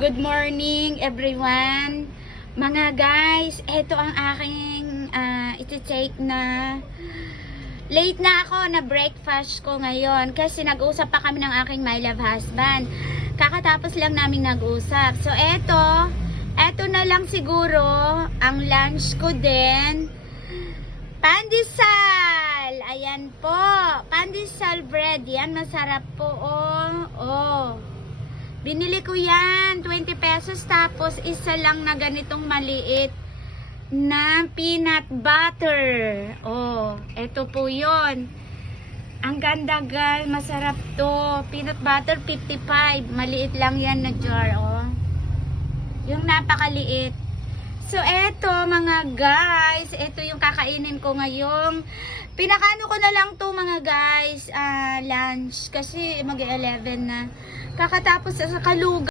Good morning everyone. Mga guys, ito ang aking iti-take na late na ako na breakfast ko ngayon kasi nag-usap pa kami ng aking my love husband. Kakatapos lang namin nag-usap. So eto na lang siguro ang lunch ko din. Pandesal. Ayan po. Pandesal bread. Yan masarap po. Oh. Binili ko yan, 20 pesos, tapos isa lang na ganitong maliit na peanut butter. Oh, eto po yon. Ang ganda guys, masarap to. Peanut butter 55, maliit lang yan na jar, oh. Yung napakaliit. So eto mga guys, eto yung kakainin ko ngayong. Pinakano ko na lang to mga guys, lunch kasi mag-11 na. Kakatapos sa kaluga.